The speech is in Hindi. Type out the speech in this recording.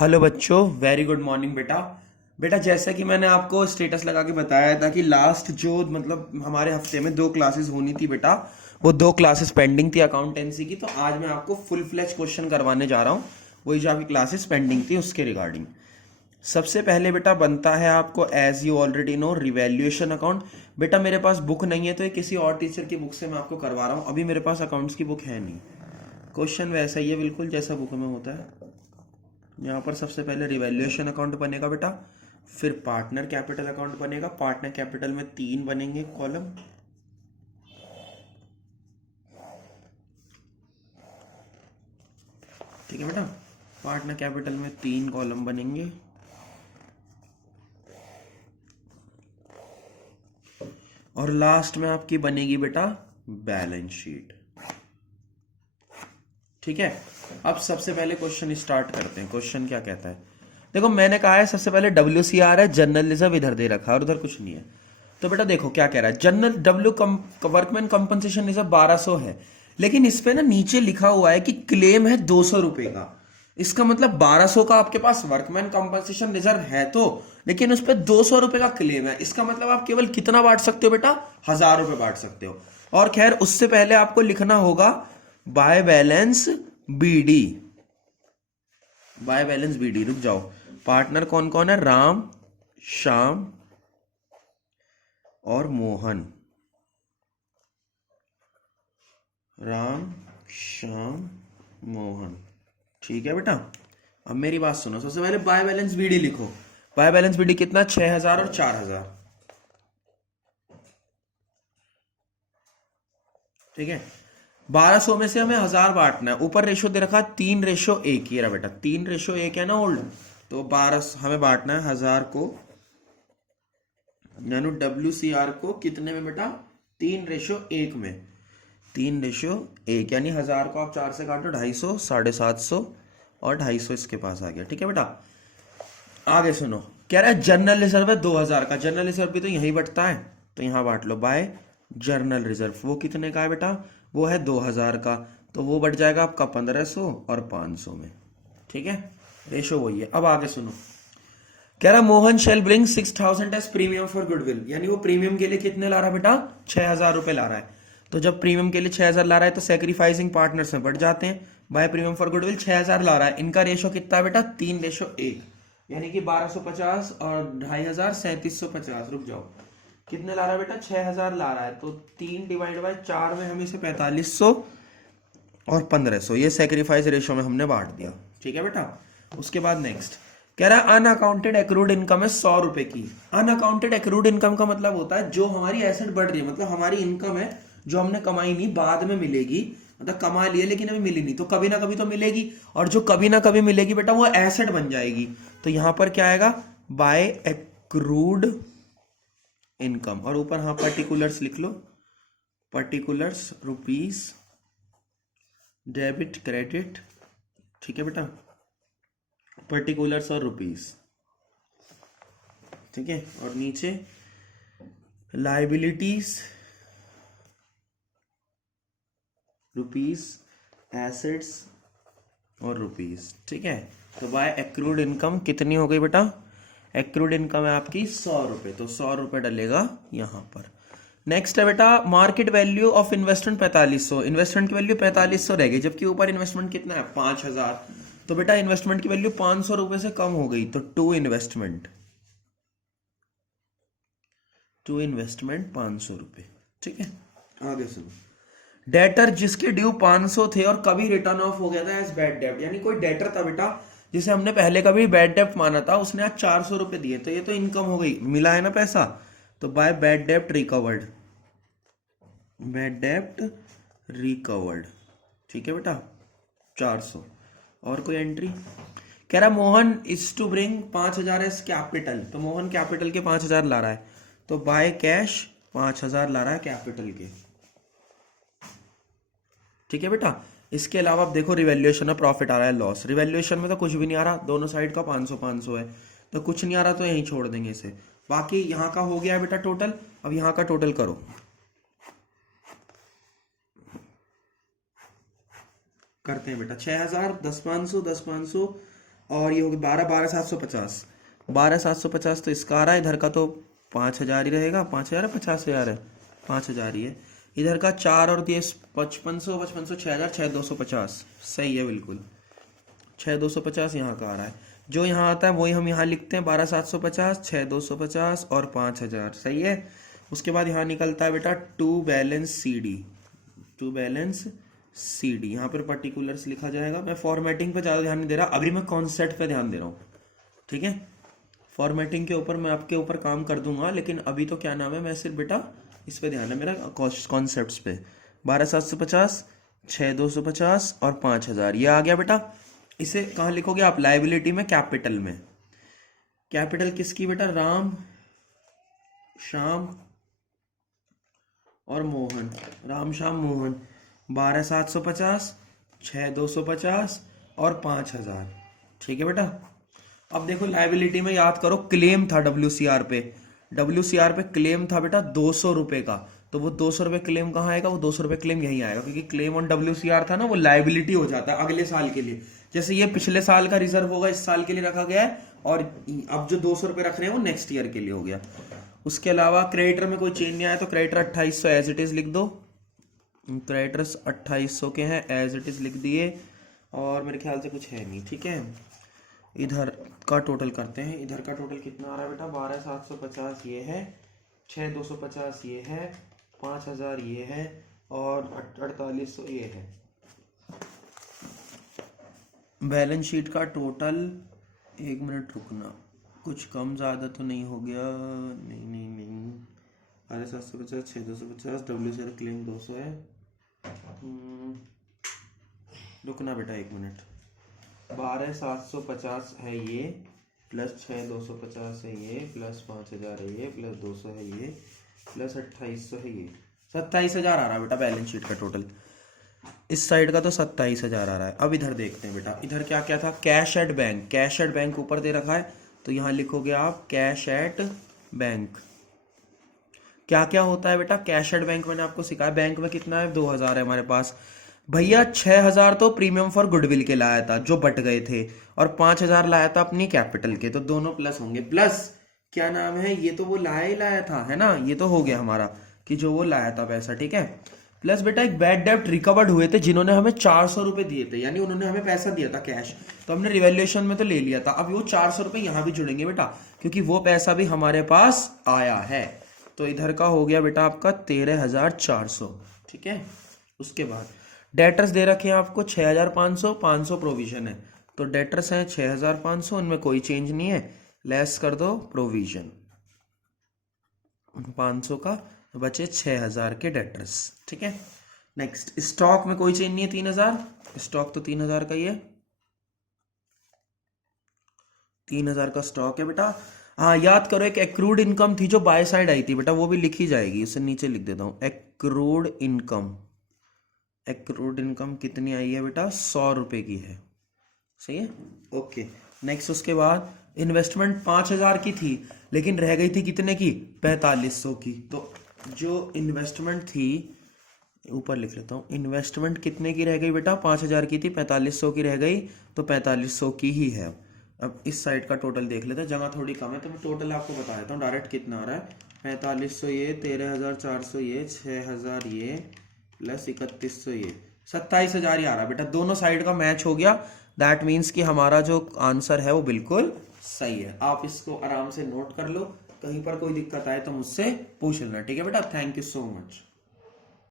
हेलो बच्चों, वेरी गुड मॉर्निंग बेटा। बेटा जैसा कि मैंने आपको स्टेटस लगा के बताया था कि लास्ट जो मतलब हमारे हफ्ते में 2 क्लासेस होनी थी बेटा, वो 2 क्लासेस पेंडिंग थी अकाउंटेंसी की। तो आज मैं आपको फुल फ्लेज क्वेश्चन करवाने जा रहा हूँ, वही जो आपकी क्लासेस पेंडिंग थी उसके रिगार्डिंग। सबसे पहले बेटा बनता है आपको, as you already know, revaluation account. बेटा मेरे पास बुक नहीं है तो ये किसी और टीचर की बुक से मैं आपको करवा रहा हूँ, अभी मेरे पास अकाउंट्स की बुक है नहीं। क्वेश्चन वैसा ही है बिल्कुल जैसा बुक में होता है। यहाँ पर सबसे पहले रिवैल्यूएशन अकाउंट बनेगा बेटा, फिर पार्टनर कैपिटल अकाउंट बनेगा। पार्टनर कैपिटल में 3 बनेंगे कॉलम, ठीक है बेटा। पार्टनर कैपिटल में 3 कॉलम बनेंगे, और लास्ट में आपकी बनेगी बेटा बैलेंस शीट, ठीक है। अब सबसे पहले क्वेश्चन स्टार्ट करते हैं। क्वेश्चन क्या कहता है, देखो मैंने कहा है सबसे पहले WCR है, जर्नल रिजर्व इधर दे रखा है और उधर कुछ नहीं है। तो बेटा देखो क्या कह रहा है, जनरल वर्कमैन कंपनसेशन रिजर्व 1200 है, लेकिन इस पे ना नीचे लिखा हुआ है कि क्लेम है 200 रुपए का। इसका मतलब 1200 का आपके पास वर्कमैन कंपनसेशन रिजर्व है तो, लेकिन उस पर 200 रुपए का क्लेम है। इसका मतलब आप केवल कितना बांट सकते हो बेटा, 1000 रुपए बांट सकते हो। और खैर उससे पहले आपको लिखना होगा by balance BD। By balance BD, रुक जाओ। पार्टनर कौन कौन है, राम, श्याम और मोहन। राम, श्याम, मोहन, ठीक है बेटा। अब मेरी बात सुनो, सबसे पहले बाय बैलेंस BD लिखो। बाय बैलेंस BD कितना, 6000 और 4000, ठीक है। 1200 में से हमें 1000 बांटना है, ऊपर रेशो दे रखा 3:1। ये रहा बेटा 3:1 है ना ओल्ड, तो 12 हमें बांटना है 1000 को, यानी WCR को कितने में बेटा, 3:1 में। 3:1 यानी 1000 को आप 4 से काटो, 250, 750 और 250 इसके पास आ गया, ठीक है बेटा। आगे सुनो, कह रहा है जनरल रिजर्व है 2000 का। जनरल रिजर्व भी तो यही बटता है, तो यहां बांट लो बाय जर्नल रिजर्व। वो कितने का है बेटा, वो है 2000 का, तो वो बढ़ जाएगा आपका 1500 और 500 में, ठीक है। रेशो वही है। अब आगे सुनो, कह रहा Mohan shall bring 6000 as premium for goodwill, यानी वो प्रीमियम के लिए कितने ला रहा है बेटा, 6000 रुपए ला रहा है। तो जब प्रीमियम के लिए 6000 ला रहा है तो सेक्रीफाइसिंग पार्टनर्स में बढ़ जाते हैं। बाय प्रीमियम फॉर गुडविल 6000 ला रहा है, इनका रेशो कितना है बेटा, 3:1, यानी कि 1250 और 2500 3750। रुक जाओ, कितने ला रहा है बेटा, 6000 ला रहा है, तो 3/4 में हम इसे 4500 और 1500 ये सेक्रीफाइस रेशो में हमने बांट दिया, ठीक है बेटा। उसके बाद नेक्स्ट कह रहा है अनअकाउंटेड एक्रूड इनकम है 100 रुपए की। अनअकाउंटेड एक्रूड इनकम का मतलब होता है जो हमारी एसेट बढ़ रही है, मतलब हमारी इनकम है जो हमने कमाई नहीं, बाद में मिलेगी। मतलब कमा लिए लेकिन अभी मिली नहीं, तो कभी ना कभी तो मिलेगी, और जो कभी ना कभी मिलेगी बेटा वो एसेट बन जाएगी। तो यहां पर क्या आएगा, बाय एक्रूड इनकम, और ऊपर हाँ पर्टिकुलर्स लिख लो, पर्टिकुलर्स रुपीस, डेबिट क्रेडिट, ठीक है बेटा, पर्टिकुलर्स और रुपीस, ठीक है। और नीचे लाइबिलिटीज, रुपीस, एसेट्स और रुपीस, ठीक है। तो बाय एक्रूड इनकम कितनी हो गई बेटा, एक्रूड इनकम है आपकी 100 रुपए, तो 100 रुपए डलेगा यहां पर। नेक्स्ट है बेटा market value of investment 4500। Investment की वैल्यू 4500 रह गई, जबकि ऊपर इन्वेस्टमेंट कितना है 5000। तो बेटा इन्वेस्टमेंट की वैल्यू 500 रुपए से कम हो गई, तो टू इन्वेस्टमेंट, 500 रुपए, ठीक है। आगे सुनो, डेटर जिसके ड्यू 500 थे और कभी रिटर्न ऑफ हो गया था एज बैड डेब्ट, यानी कोई डेटर था बेटा जिसे हमने पहले कभी बैड डेब्ट माना था, उसने आज 400 रुपए दिए, तो ये तो इनकम हो गई, मिला है ना पैसा। तो बाय बैड डेब्ट रिकवर्ड, बैड डेब्ट रिकवर्ड, ठीक है बेटा 400। और कोई एंट्री, कह रहा Mohan is to bring 5000 as capital, तो मोहन कैपिटल के 5000 ला रहा है, तो बाय कैश 5000 ला रहा है कैपिटल के, ठीक है बेटा। इसके अलावा आप देखो रिवैल्यूएशन में प्रॉफिट आ रहा है, लॉस। रिवैल्यूएशन में तो कुछ भी नहीं आ रहा, दोनों साइड का 500 500 है, तो कुछ नहीं आ रहा तो यहीं छोड़ देंगे इसे। बाकी यहाँ का हो गया है बेटा टोटल, अब यहाँ का टोटल करो, करते हैं बेटा 6000, 10 500, 10 500, और ये हो गया 12,750। 12,750 तो इसका आ रहा है, इधर का तो 5,000 ही रहेगा। 5,000 है 50,000 है, 5,000 ही है। इधर का 4 और ये 5500, 5500, 6,000, 6,250 सही है बिल्कुल। 6,250 यहाँ का आ रहा है। जो यहाँ आता है वही हम यहाँ लिखते हैं, 12,750, 6,250 और 5,000 सही है। उसके बाद यहाँ निकलता है बेटा to balance C D, to balance C D. यहाँ पर पर्टिकुलर्स लिखा जाएगा। मैं फॉर्मेटिंग पे ज़्यादा ध्यान नहीं दे रहा, अभी मैं कॉन्सेप्ट पे ध्यान दे रहा हूँ, ठीक है। फॉर्मेटिंग के ऊपर मैं आपके ऊपर काम कर दूंगा, लेकिन अभी तो क्या नाम है, मैं सिर्फ बेटा इस पे ध्यान है मेरा, कॉन्सेप्ट्स पे। 12,750, 6,250 और 5,000 ये आ गया बेटा। इसे कहाँ लिखोगे आप, लाइबिलिटी में, कैपिटल में। कैपिटल किसकी बेटा, राम, श्याम और मोहन, राम श्याम मोहन। 12,750, 6,250 और 5,000 ठीक है बेटा। अब देखो लाइबिलिटी में याद करो, क्लेम था WCR पे, WCR पे क्लेम था बेटा 200 रुपए का। तो वो 200 रुपये क्लेम कहाँ आएगा, वो 200 रुपये क्लेम यहीं आएगा, क्योंकि क्लेम ऑन WCR था ना, वो लाइबिलिटी हो जाता है अगले साल के लिए। जैसे ये पिछले साल का रिजर्व होगा, इस साल के लिए रखा गया है, और अब जो 200 रुपये रख रहे हैं वो नेक्स्ट ईयर के लिए हो गया। उसके अलावा क्रेडिटर में कोई चेंज नहीं आया, तो क्रेडिटर 2800 एज इट इज लिख दो। क्रेडिटर्स 2800 के हैं, एज इट इज लिख दिए। और मेरे ख्याल से कुछ है नहीं, ठीक है। इधर का टोटल करते हैं, इधर का टोटल कितना आ रहा है बेटा, 12,750 ये है, 6,250 ये है, 5,000 ये है, और 4,800 ये है। बैलेंस शीट का टोटल, एक मिनट रुकना, कुछ कम ज़्यादा तो नहीं हो गया, नहीं नहीं नहीं, 12,750, 6,250, WCR क्लेम 200 है। रुकना बेटा एक मिनट, 12,750 है ये, प्लस 6,250 है ये, प्लस 5,000 है ये, प्लस 200 है ये, प्लस 2,800 है ये, 27,000 आ रहा है बेटा बैलेंस शीट का टोटल। इस साइड का तो 27,000 आ रहा है। अब इधर देखते हैं बेटा, इधर क्या क्या था, cash at bank. Cash at bank ऊपर दे रखा है, तो यहाँ लिखोगे आप कैश एट बैंक। क्या क्या होता है बेटा कैश एट बैंक, मैंने आपको सिखाया। बैंक में कितना है, 2,000 है हमारे पास भैया। 6,000 तो प्रीमियम फॉर गुडविल के लाया था जो बट गए थे, और 5,000 लाया था अपनी कैपिटल के, तो दोनों प्लस होंगे। प्लस क्या नाम है, ये तो वो लाया ही लाया था, है ना, ये तो हो गया हमारा कि जो वो लाया था पैसा, ठीक है। प्लस बेटा एक बैड डेब्ट रिकवर्ड हुए थे, जिन्होंने हमें 400 रुपए दिए थे, यानी उन्होंने हमें पैसा दिया था कैश, तो हमने रिवैल्यूएशन में तो ले लिया था। अब वो 400 रुपए यहाँ भी जुड़ेंगे बेटा, क्योंकि वो पैसा भी हमारे पास आया है। तो इधर का हो गया बेटा आपका 13,400, ठीक है। उसके बाद डेटर्स दे रखे हैं आपको 6,500, 500 प्रोविजन है, तो डेटर्स हैं 6,500, उनमें कोई चेंज नहीं है, लेस कर दो प्रोविजन 500 का, तो बचे 6,000 के डेटर्स, ठीक है। नेक्स्ट स्टॉक में कोई चेंज नहीं है, 3,000 स्टॉक तो 3,000 का ही है, 3,000 का स्टॉक है बेटा। हाँ याद करो, एक एक्रूड इनकम थी जो बाय साइड आई थी बेटा, वो भी लिखी जाएगी, उसे नीचे लिख देता हूँ। एक्रूड इनकम, एक्रूड इनकम कितनी आई है बेटा, 100 रुपए की है, सही है, ओके। नेक्स्ट उसके बाद इन्वेस्टमेंट 5,000 की थी, लेकिन रह गई थी कितने की, 4,500 की। तो जो इन्वेस्टमेंट थी, ऊपर लिख लेता हूँ, इन्वेस्टमेंट कितने की रह गई बेटा, 5,000 की थी, 4,500 की रह गई, तो 4,500 की ही है। अब इस साइड का टोटल देख लेते हैं, जगह थोड़ी कम है तो मैं टोटल आपको बता देता हूँ डायरेक्ट कितना आ रहा है। 4,500 ये, 13,400 ये, 6,000 ये, प्लस 3,100 ये, 27,000 ही आ रहा है बेटा। दोनों साइड का मैच हो गया, दैट मीन्स कि हमारा जो आंसर है वो बिल्कुल सही है। आप इसको आराम से नोट कर लो, कहीं पर कोई दिक्कत आए तो मुझसे पूछ लेना, ठीक है बेटा। Thank you so much.